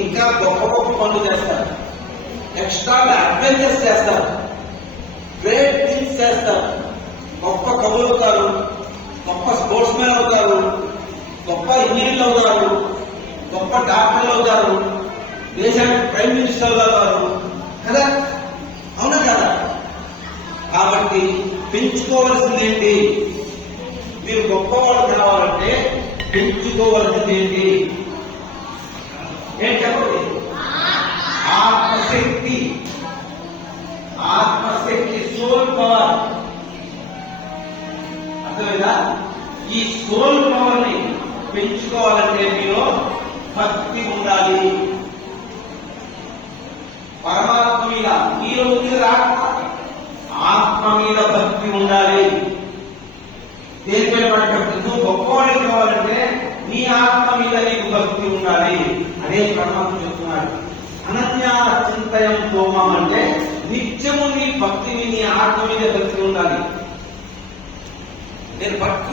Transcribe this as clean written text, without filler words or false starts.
ఇంకా గొప్ప గొప్ప పనులు చేస్తారు, ఎక్స్ట్రా అడ్వెంచర్స్ చేస్తారు, గ్రేట్ థింగ్స్ చేస్తారు, గొప్ప కవులు అవుతారు, గొప్ప స్పోర్ట్స్ మ్యాన్ అవుతారు, గొప్ప ఇంజనీర్లు అవుతారు, గొప్ప డాక్టర్లు అవుతారు, దేశానికి ప్రైమ్ మినిస్టర్లు అవుతారు కదా, అవునా కదా? కాబట్టి పెంచుకోవాల్సింది ఏంటి? మీరు గొప్పవాళ్ళు కావాలంటే పెంచుకోవాల్సింది ఏంటి? ఏం చెప్పండి? ఆత్మశక్తి. ఆత్మశక్తి, సోల్ పవర్. అర్థమైందా? ఈ సోల్ పవర్ ని పెంచుకోవాలంటే మీలో భక్తి ఉండాలి. పరమాత్మ మీద మీలో ఉంది ఆత్మ మీద భక్తి ఉండాలి. దేనిపై పడ్డట్టు నువ్వు గొప్పవాడి కావాలంటే నీ ఆత్మ మీద నీకు భక్తి ఉండాలి. అదే పరమాత్మ చెప్తున్నాడు. అనన్యా చింతయం తోమం అంటే నిత్యము నీ భక్తిని నీ ఆత్మ మీద భక్తి ఉండాలి. నేను భక్తి